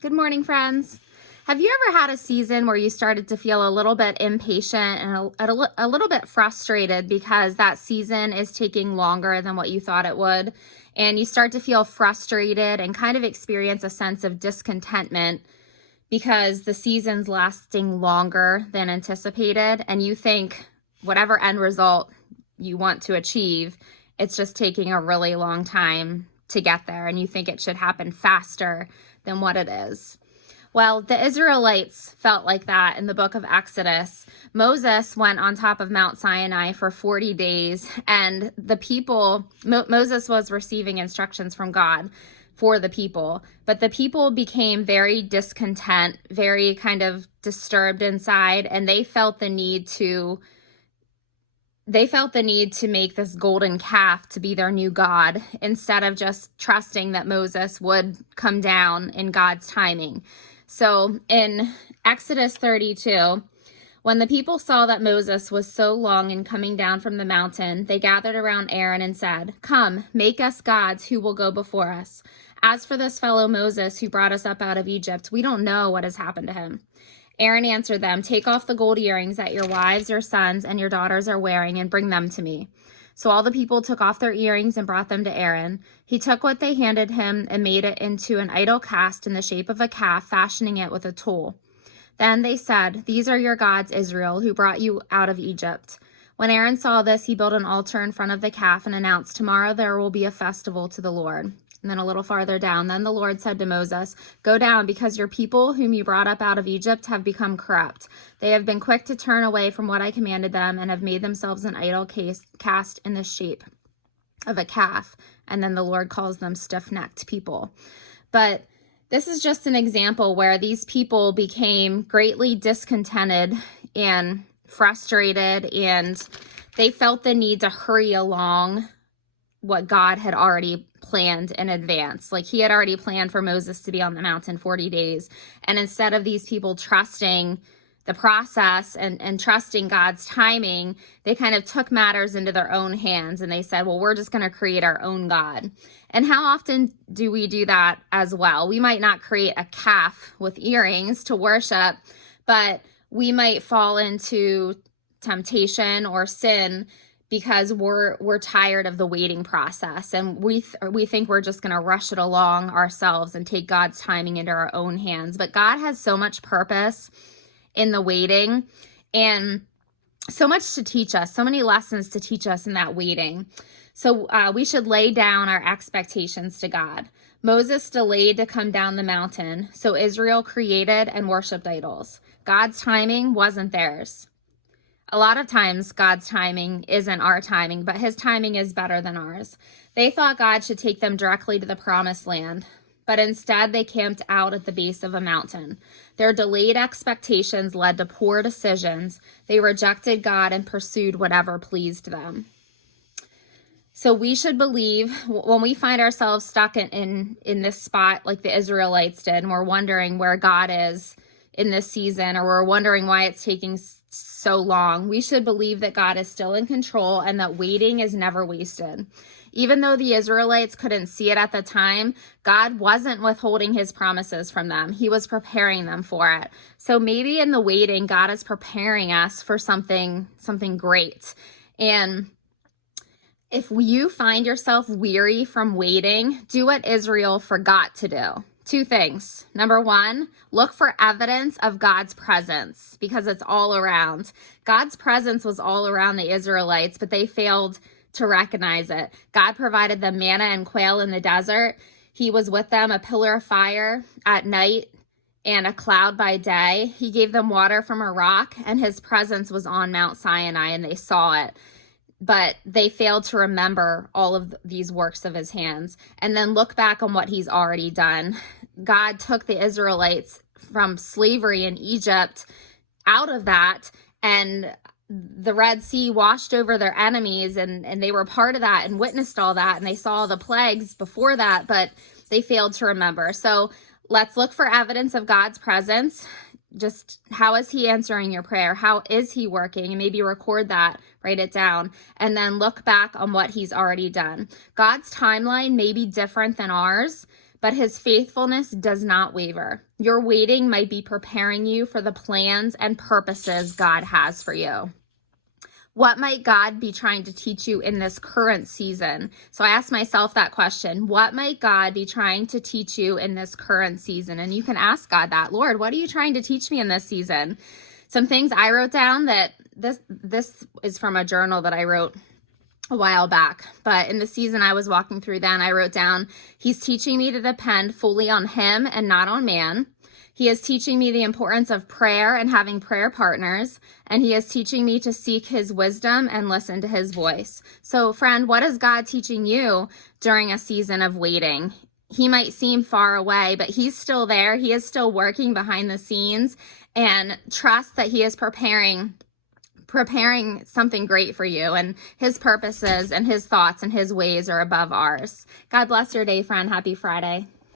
Good morning, friends. Have you ever had a season where you started to feel a little bit impatient and a little bit frustrated because that season is taking longer than what you thought it would? And you start to feel frustrated and kind of experience a sense of discontentment because the season's lasting longer than anticipated. And you think whatever end result you want to achieve, it's just taking a really long time to get there. And you think it should happen faster than what it is. Well, the Israelites felt like that in the book of Exodus. Moses went on top of Mount Sinai for 40 days, and the people, Moses was receiving instructions from God for the people, but the people became very discontent, very kind of disturbed inside, and they felt the need to make this golden calf to be their new God instead of just trusting that Moses would come down in God's timing. So in Exodus 32, when the people saw that Moses was so long in coming down from the mountain, they gathered around Aaron and said, "Come, make us gods who will go before us. As for this fellow Moses who brought us up out of Egypt, we don't know what has happened to him." Aaron answered them, "Take off the gold earrings that your wives, your sons, and your daughters are wearing and bring them to me." So all the people took off their earrings and brought them to Aaron. He took what they handed him and made it into an idol cast in the shape of a calf, fashioning it with a tool. Then they said, "These are your gods, Israel, who brought you out of Egypt." When Aaron saw this, he built an altar in front of the calf and announced, "Tomorrow there will be a festival to the Lord." And then a little farther down, then the Lord said to Moses, "Go down, because your people whom you brought up out of Egypt have become corrupt. They have been quick to turn away from what I commanded them and have made themselves an idol cast in the shape of a calf." And then the Lord calls them stiff-necked people. But this is just an example where these people became greatly discontented and frustrated, and they felt the need to hurry along what God had already planned in advance. Like he had already planned for Moses to be on the mountain 40 days. And instead of these people trusting the process and trusting God's timing, they kind of took matters into their own hands and they said, well, we're just going to create our own God. And how often do we do that as well? We might not create a calf with earrings to worship, but we might fall into temptation or sin because we're tired of the waiting process, and we think we're just going to rush it along ourselves and take God's timing into our own hands. But God has so much purpose in the waiting and so much to teach us, so many lessons to teach us in that waiting. So we should lay down our expectations to God. Moses delayed to come down the mountain, so Israel created and worshiped idols. God's timing wasn't theirs. A lot of times God's timing isn't our timing, but his timing is better than ours. They thought God should take them directly to the promised land, but instead they camped out at the base of a mountain. Their delayed expectations led to poor decisions. They rejected God and pursued whatever pleased them. So we should believe when we find ourselves stuck in this spot like the Israelites did, and we're wondering where God is in this season, or we're wondering why it's taking so long, we should believe that God is still in control and that waiting is never wasted. Even though the Israelites couldn't see it at the time, God wasn't withholding his promises from them. He was preparing them for it. So maybe in the waiting, God is preparing us for something great. And if you find yourself weary from waiting, do what Israel forgot to do. 2 things. Number 1, look for evidence of God's presence because it's all around. God's presence was all around the Israelites, but they failed to recognize it. God provided them manna and quail in the desert. He was with them, a pillar of fire at night and a cloud by day. He gave them water from a rock, and his presence was on Mount Sinai, and they saw it. But they failed to remember all of these works of his hands and then look back on what he's already done. God took the Israelites from slavery in Egypt out of that, and the Red Sea washed over their enemies, and they were part of that and witnessed all that, and they saw the plagues before that, but they failed to remember. So let's look for evidence of God's presence. Just how is he answering your prayer? How is he working? And maybe record that, write it down, and then look back on what he's already done. God's timeline may be different than ours, but his faithfulness does not waver. Your waiting might be preparing you for the plans and purposes God has for you. What might God be trying to teach you in this current season? So I asked myself that question. What might God be trying to teach you in this current season? And you can ask God that. Lord, what are you trying to teach me in this season? Some things I wrote down that this is from a journal that I wrote a while back. But in the season I was walking through then, I wrote down, he's teaching me to depend fully on him and not on man. He is teaching me the importance of prayer and having prayer partners, and he is teaching me to seek his wisdom and listen to his voice. So, friend, what is God teaching you during a season of waiting? He might seem far away, but he's still there. He is still working behind the scenes, and trust that he is preparing something great for you, and his purposes and his thoughts and his ways are above ours. God bless your day, friend. Happy Friday.